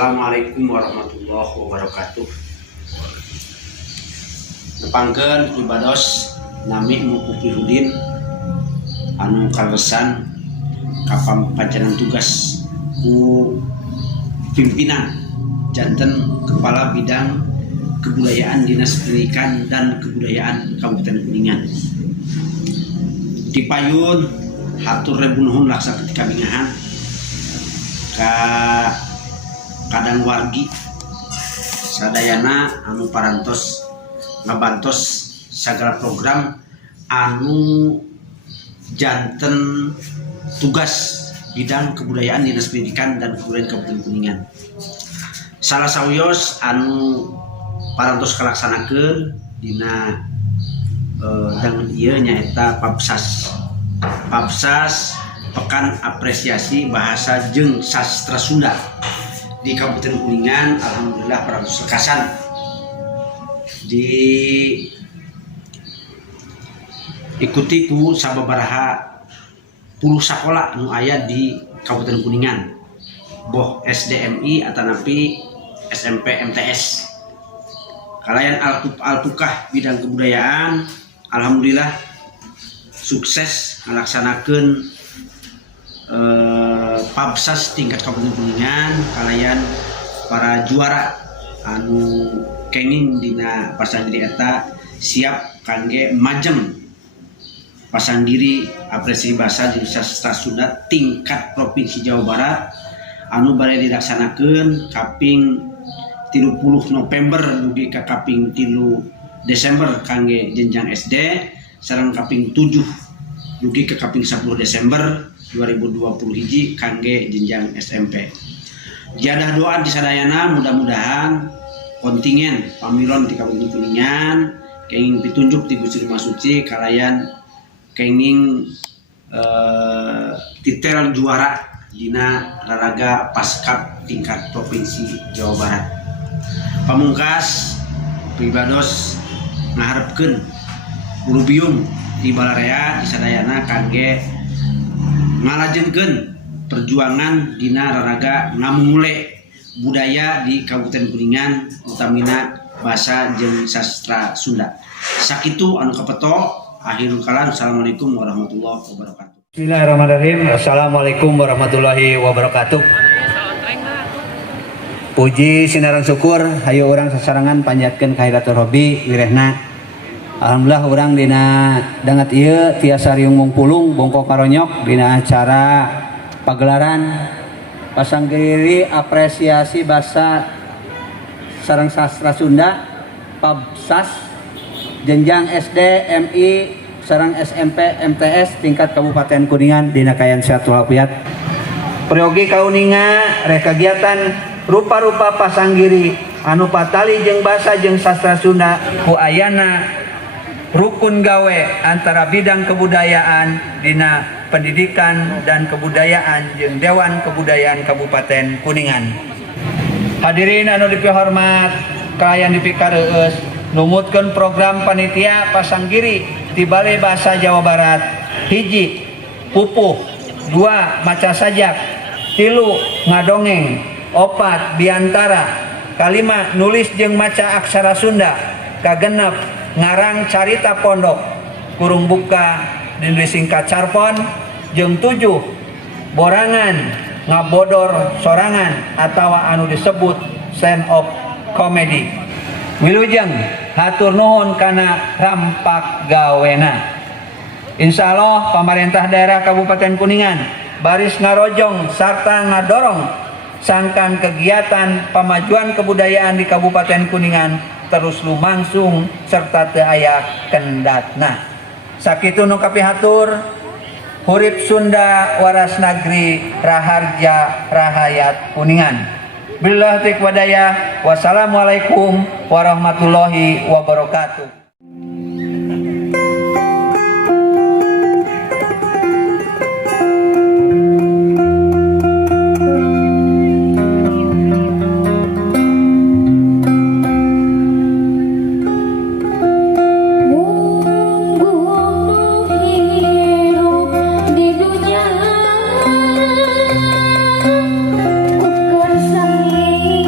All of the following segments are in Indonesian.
Assalamualaikum warahmatullahi wabarakatuh. Nepangkeun ibados nami Mukufirudin anu kalesan kapampacanan tugas ku pimpinan janten Kepala Bidang Kebudayaan Dinas Pendidikan dan Kebudayaan Kabupaten Kuningan. Dipayun hatur rebu nuhun laksa ketika bingahan ka kadang wargi sadayana anu parantos ngabantos sagala program anu janten tugas bidang kebudayaan Dinas Pendidikan dan Kebudayaan Kabupaten Kuningan. Salah sawios anu parantos kalaksanakeun dina dengan ieu nyaeta PAPSAS. PAPSAS Pekan Apresiasi Bahasa jeung Sastra Sunda di Kabupaten Kuningan. Alhamdulillah parantos lekasan diikuti ku sababaraha puluh sakola anu aya di Kabupaten Kuningan, boh SDMI atanapi SMP MTS. Kalayan alpukah bidang kebudayaan, alhamdulillah sukses melaksanakan PAPSAS tingkat Kabupaten Kuningan. Kalayan para juara anu kenging dina pasandiri eta siap kangge majem pasandiri apresiasi bahasa jeung sastra Sunda tingkat Provinsi Jawa Barat anu bade dilaksanakeun kaping 30 November dugi ka kaping 3 Desember kangge jenjang SD sareng kaping 7 dugi ke kaping 10 Desember 2021 kangge jenjang SMP. Jadah doa di sadayana mudah-mudahan kontingen pamilon di Kabupaten Kuningan kenging ditunjuk di Gusti Rumah Suci kalayan kenging titel juara dina raraga paskap tingkat Provinsi Jawa Barat. Pamungkas pribados ngaharepkeun ulubium di Balarea di sadayana kangge ngalajengkeun perjuangan dina raraga ngamumule budaya di Kabupaten Kuningan utamina bahasa jeung sastra Sunda. Sakitu anu kapeto akhirul kalam. Assalamualaikum warahmatullahi wabarakatuh. Bismillahirrahmanirrahim. Assalamualaikum warahmatullahi wabarakatuh. Puji sinaran syukur hayu urang sasarangan panjatkeun kahiratul hobi wirehna. Alhamdulillah urang dina dangat ieu tiasa riung mungpulung bongko karonyok dina acara pagelaran pasanggiri apresiasi bahasa sareng sastra Sunda PAPSAS jenjang SD, MI sareng SMP, MTS tingkat Kabupaten Kuningan dina kayan sehat walafiat. Priogi kauninga rek kegiatan rupa-rupa pasanggiri anu patali jeung bahasa jeung sastra Sunda ku ayana rukun gawe antara bidang kebudayaan dina pendidikan dan kebudayaan jeung Dewan Kebudayaan Kabupaten Kuningan. Hadirin anu dipihormat, kalian dipikareus numutkeun program panitia pasanggiri di Balai Bahasa Jawa Barat. 1. Pupuh, 2. Maca sajak, 3. Ngadongeng, 4. Biantara, 5. Nulis jeung maca aksara Sunda, 6. Ngarang carita pondok kurung buka ditulis singkat carpon, jeung 7. Borangan ngabodor sorangan atau anu disebut stand up comedy. Wilujeng hatur nuhun kana rampak gawena. Insyaallah pemerintah daerah Kabupaten Kuningan baris ngarojong sarta ngadorong sangkan kegiatan pemajuan kebudayaan di Kabupaten Kuningan terus lumangsung serta teu aya kendatna. Sakitu nu kapihatur hurip Sunda waras negeri raharja rahayat Kuningan. Billah taufiq wadayah. Wassalamualaikum warahmatullahi wabarakatuh. Di dunia ku kersani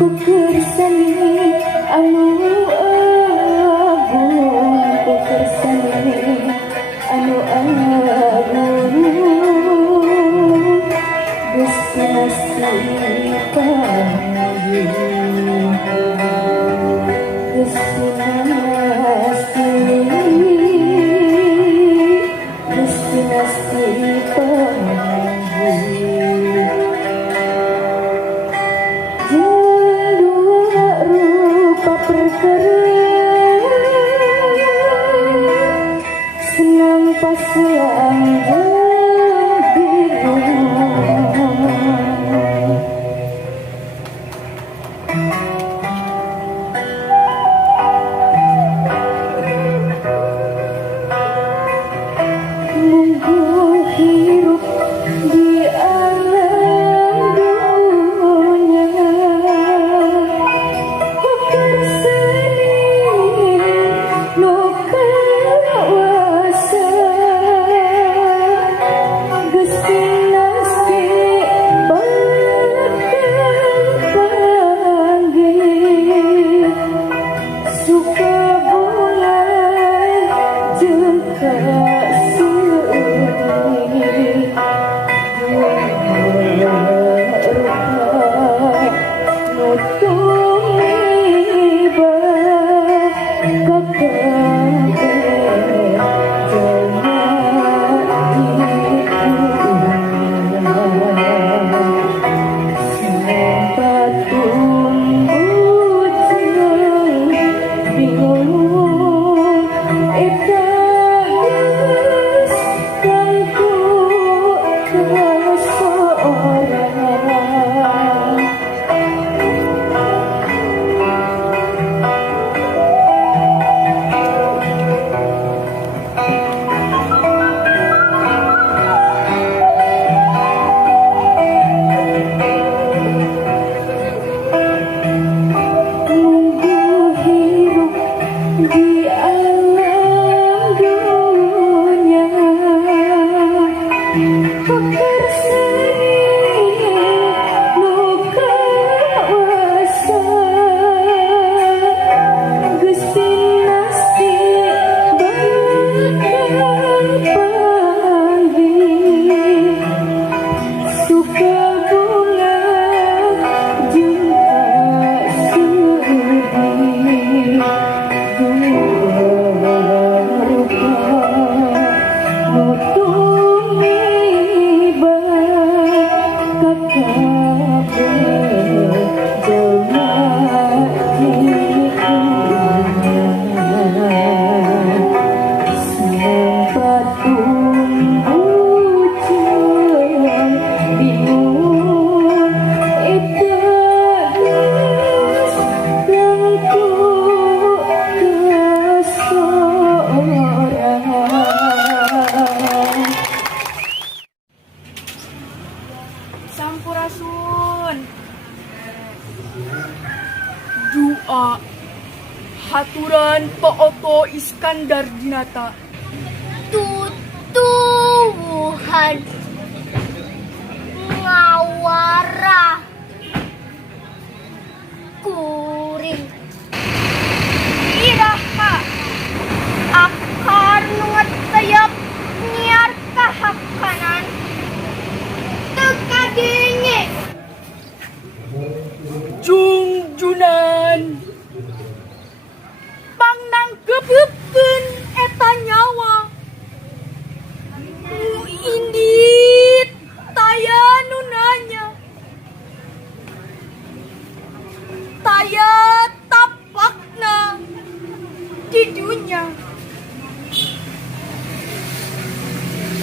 ku kersani anu agung, ku kersani anu agung, geus pasti panggih, geus pasti, geus pasti panggih. Dua rupa perkara senang pasang biru, munggu hirup di alam dunia, ku kersani nu kawasa, geus pinasti bakal panggih, suka bulan jeung kasih dua rupa nutung iba kakabeh jelema di dunia, sempat tumbuh jeung bingung eta geus kangku kasorang. Munggu hirup di alam dunia, ku kersani nu kawasa, geus pinasti bakal panggih, suka bunga jeung kasih dua rupa nutung iba kakabeh jelema di dunia, sempat tumbuh jeung bingung eta geus kangku kasorang. Sampurasun. Doa haturan Pak Oto Iskandar Dinata. Tutuhan ngawara kuring iraha akar ngetayap nyiar kahakanan tekadenge Jungjunan pangnangkeupkeun eta nyawa nu indit taya nu nanya, taya tapakna di dunia.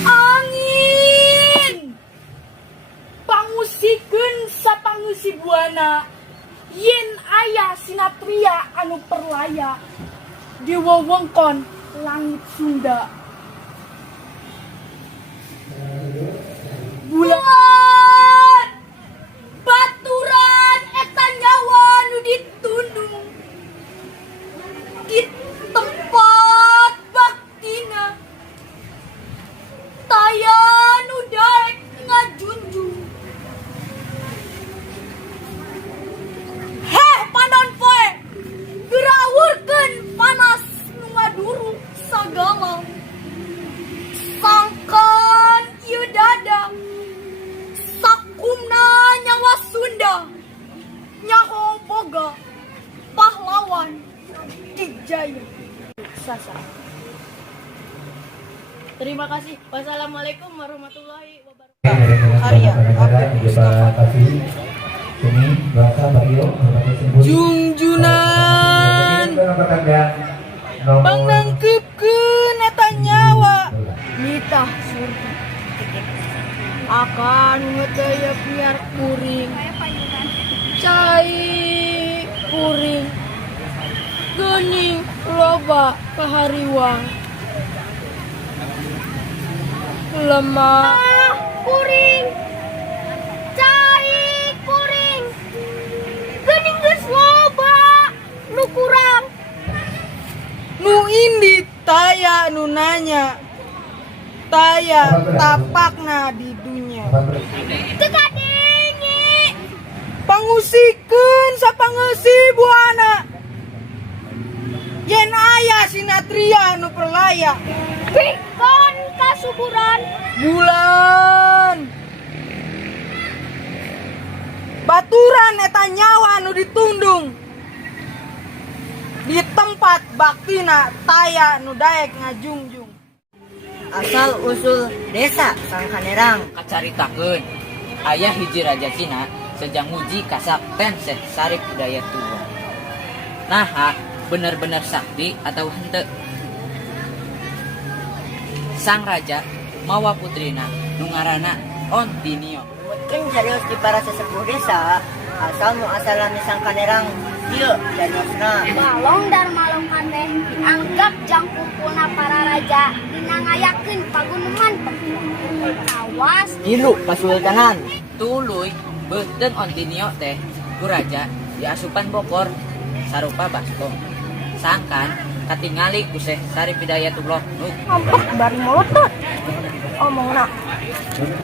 Angin pangusikeun sapangusi buana yen aya sinatria anu perlaya di wewengkon langit Sunda. Bulan baturan eta nyawa nu ditundung di tempat baktina taya nu daek ngajunjung boga pahlawan Dijaya. Sasa. Terima kasih. Wassalamualaikum warahmatullahi wabarakatuh. Karya Jungjunan Bang nangkepkeun eta nyawa nitah surga akan ngedaya biar kuring cai kuring geuning loba kahariwang lemah Kuring. Cai kuring. Geuning geus loba. Nu kurang. nu indi taya nu nanya taya tapakna di dunia Teu kadengi. pangusikeun sapangeusi buana yen aya sinatria nu perlaya Pikon kasuburan. bulan baturan eta nyawa nu ditundung di tempat baktina taya nu daek ngajungjung Asal usul desa Sangkanerang kacaritakeun aya hiji raja Cina sejang nguji kasakten Syekh Sarip Hidayatullah. Nah, bener-bener sakti atau henteu? Sang raja mawa putrina nu ngaranna Ontinio. Mungkin serius di para sesepuh desa asal nu asalna Sangkanerang ieu jadiosna. Balong dan malong teh dianggap jang kumpulna para raja dina ngayakeun paguneman awas Ilu Kasultanan tuluy beuteung Ontinio teh ku raja diasupan Bogor sarupa baskom sangkan katingali ku Syekh Sarip Hidayatullah nu ngambek bari molotot omongna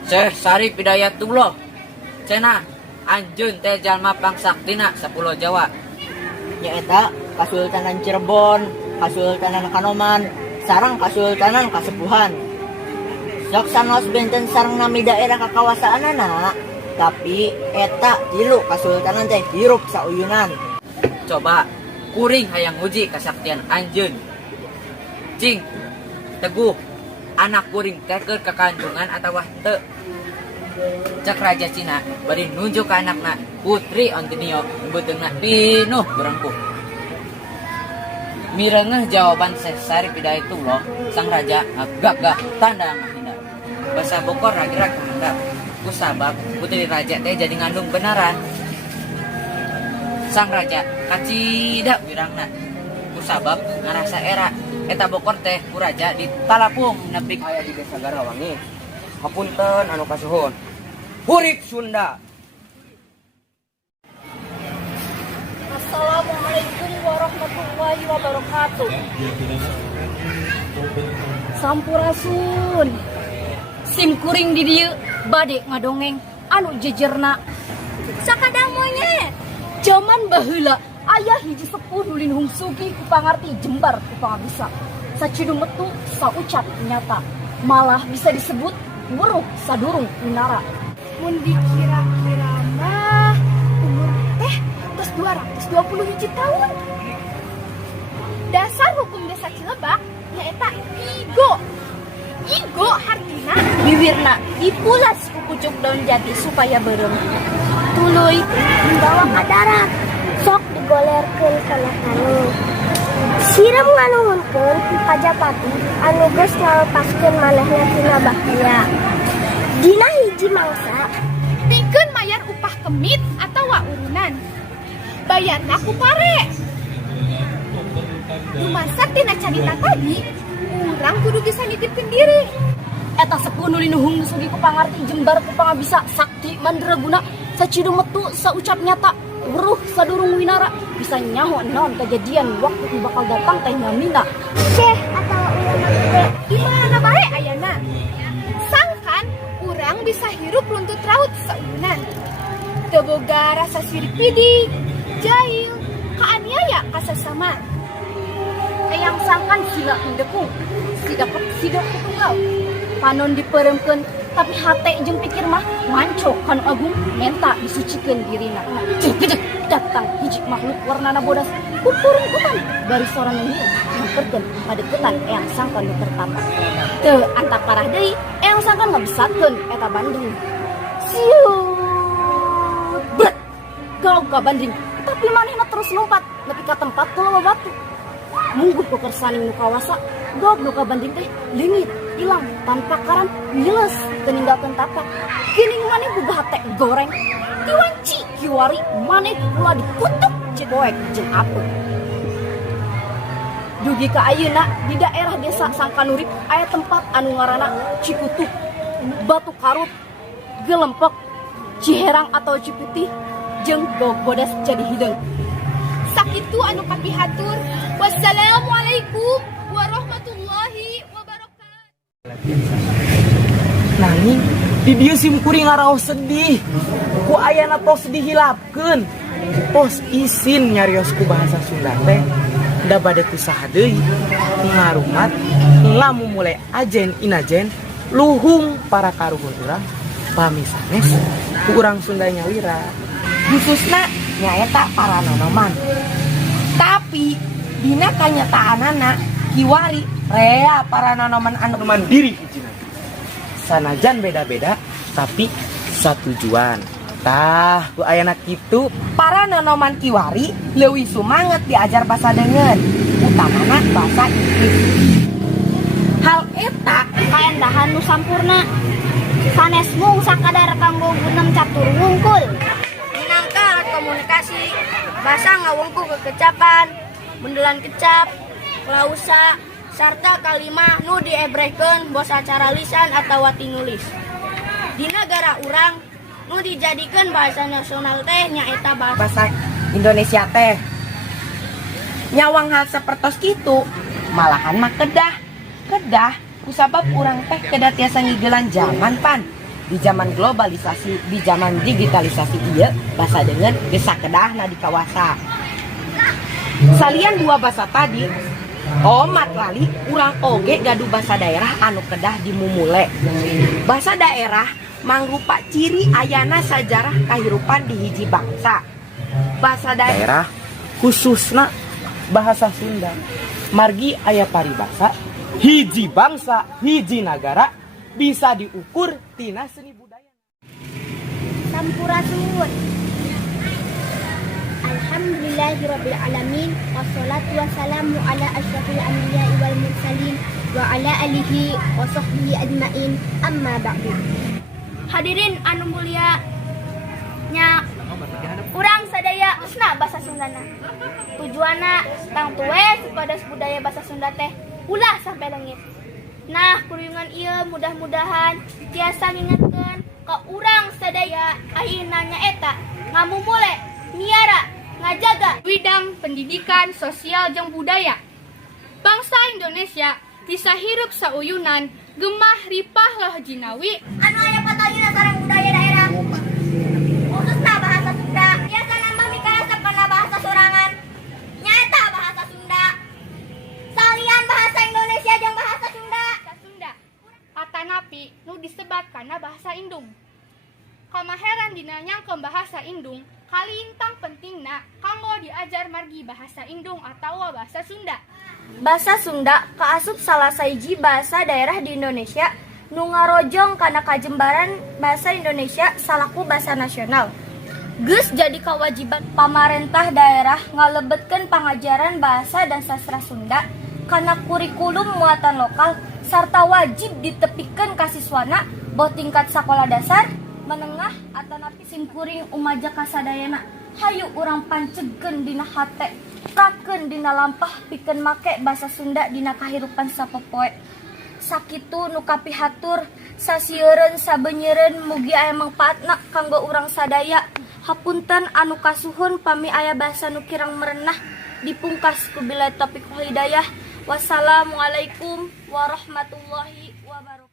Syekh Sarip Hidayatullah cenah anjeun teh jalma pangsaktina sapulo Jawa nyaeta Kasultanan Cirebon, Kasultanan Kanoman, sareng Kasultanan Kasepuhan. Sok sanos benten sareng nami daerah kakawasaanana, tapi eta tilu Kasultanan teh hirup sauyunan. Coba kuring hayang uji kasaktian anjeun. Cing, teguh, anak kuring teh keur kakandungan atawa teu? Cek raja Cina bari nunjuk ke anakna Putri Ontinio beutengna pinuh berengkuh. Mireungeuh jawaban Syekh Sarip Hidayatullah sang raja gagah tanda ngahina. Basa Bogor ragira kehendak kusabab putri raja teh jadi ngandung benaran. Sang raja kacida wirangna kusabab ngarasa era eta Bogor teh ku raja ditalapung nepi aya di desa Garawangi. Hapunten anu kasuhun. Hurip Sunda. Assalamualaikum warahmatullahi wabarakatuh. Sampurasun. Sim kuring di dieu bade ngadongeng anu jejerna. Sakadang monyet. Zaman baheula aya hiji sepuh nu linhung sugi ku pangarti jembar ku pangabisa. Sacidu metu saucap nyata. Malah bisa disebut weruh sadurung winara. Mun dikira-kira mah umur teh tos 220 tahun. Dasar hukum desa Cilebak nyaeta Igo hartina bibirna dipulas ku pucuk daun jati supaya beureum. tuluy membawa ka darat sok digolerkeun kana kanu sireum nganuhunkeun Pajapati anu geus ngalepaskeun manehna tina bahaya dina hiji mangsa Pikeun mayar upah kemit atau urunan. Bayarna ku pare. Dumasar tina carita tadi, urang kudu bisa nitipkeun diri. Eta sepuh nu linuhung sugi ku pangarti jembar ku pangabisa sakti mandraguna sacidu metu saucap nyata weruh sadurung winara bisa nyaho naon kejadian waktu bakal datang teh ngamina. Syekh atawa ulama teh Di mana bae ayana? Sangkan urang bisa hirup runtut raut saueunan. Teu boga rasa sirik pidik, jahil, kaaniaya ka sesama. Hayang sangkan sila mendekung, sidak tunggal. Panon dipereumkeun Tapi hati jeung pikir mah manco kan agung menta disucikeun dirina. Cek datang hiji makhluk warnana bodas kuturun kutan dari sorangan hieu ngamperkeun padeukeutan eyang sangkan nu tertata. Teu anta parah deui eyang sangkan ngabesatkeun eta banding. Siut bret galog ka banding tapi manehna terus lompat nepi ka tempat teu batu. Mungguh pekersaning nu kawasa galog nu ka banding teh leungit hilang tanpa karan ngiles keninggalkeun tapak. Geuning maneh boga hate goreng diwanci kiwari maneh pula dikutuk ciboek jeung apeu. Dugi ka ayeuna di daerah desa Sangkanurip aya tempat anu ngaranna Cikutuk, Batu Karut, Gelempek, Ciherang atau Ciputih jeung bodas jadi hideung. Sakitu anu kapihatur. Wassalamualaikum warahmatullahi wabarakatuh. Nanging di dieu simkuring ngaraos sedih. Ku ayana tos dihilapkeun. Tos isin nyarios ku bahasa Sunda teh. Da bade tu saha deui ngarumat lamu mulai ajen inajen luhung para karuhun urang pami sanes ku urang Sunda nyawira. Khususna nyaeta para nonoman. Tapi dina kanyataanana kiwari rea para nonoman anu Mandiri hijina. Sanajan beda-beda tapi satujuan. Tah, ku ayana kitu. para nonoman kiwari leuwih sumanget diajar basa deungeun, utamana basa Inggris. Hal eta Kaendahan nu sampurna. Sanes mung sakadar kanggo gunem catur wungkul. Minangka alat komunikasi, basa ngawungkul kekecapan, mundulan kecap, klausa, sarta kalimah nu diebrehkeun basa cara lisan atawa tinulis. Di negara urang nu dijadikeun bahasa nasional teh nyaeta bahasa Indonesia teh. Nyawang hal sapertos kitu, malahan mah kedah kusabab urang teh kedah tiasa ngigelan zaman pan. Di zaman globalisasi, di zaman digitalisasi ieu basa deungeun geus sakedahna di kawasa. Salian dua basa tadi, omat lali urang oge gaduh basa daerah anu kedah dimumule. Basa daerah mangrupa ciri ayana sajarah kahirupan di hiji bangsa. Basa daerah Khususna bahasa Sunda. Margi aya paribasa hiji bangsa, hiji nagara bisa diukur tina seni budaya. Sampurasun. Alhamdulillahirabbil alamin wassalatu wassalamu ala asyrafil anbiya'i wal mursalin wa ala alihi wa sahbihi ajmain amma ba'du. Hadirin anu mulia nya urang sadaya usna basa Sundana. Tujuanna tang tuwe supados budaya basa Sunda teh ulah sampai leungit. Nah, kurungan ieu mudah-mudahan tiasa ngingetkeun ka urang sadaya ayeuna nyaeta ngamumule miara ngajaga bidang pendidikan sosial jeung budaya. Bangsa Indonesia bisa hirup sauyunan gemah ripah loh jinawi anu aya patagina sareng budaya daerah khususna bahasa Sunda biasa nambah mikarasep kana bahasa sorangan nyata bahasa Sunda salian bahasa Indonesia jeung bahasa Sunda atanapi nu disebat kana bahasa Indung. Kamaheran dina nyangkeun bahasa Indung kalintang pentingna kanggo diajar margi bahasa Indung atawa bahasa Sunda. Basa Sunda kaasup salah sahiji basa daerah di Indonesia nu ngarojong kana kajembaran basa Indonesia salaku basa nasional. Geus jadi kewajiban pamarentah daerah ngalebetkeun pangajaran bahasa dan sastra Sunda kana kurikulum muatan lokal sarta wajib ditepikeun ka siswana bae tingkat sakola dasar, menengah atanapi simkuring umaja kasadayana. Hayu urang pancegkeun dina hate, prakeun dina lampah pikeun make basa Sunda dina kahirupan sapopoe. Sakitu nu kapihatur sasieun sabenyeureun mugi aya mangpaatna kanggo urang sadaya. Hapunten anu kasuhun pami aya basa nu kirang merenah dipungkas ku billahi taufiq wal hidayah. Wassalamualaikum warahmatullahi wabarakatuh.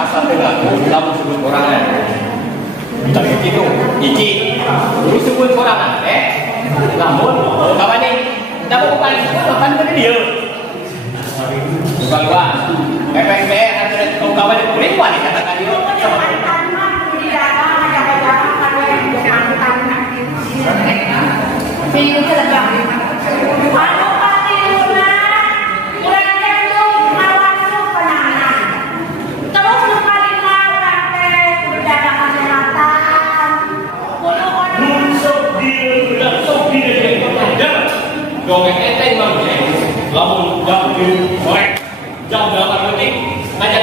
asal tegak lamun sebut orangan tak begitu iki dulu sebut orangan namun kawan ni dah bukan bukan pada dia bukan luar PPPR ada kawan yang boleh buat dikatakan dia dongeng enteng bang, lamun jam 7 sore, jam 8 pagi, ngajak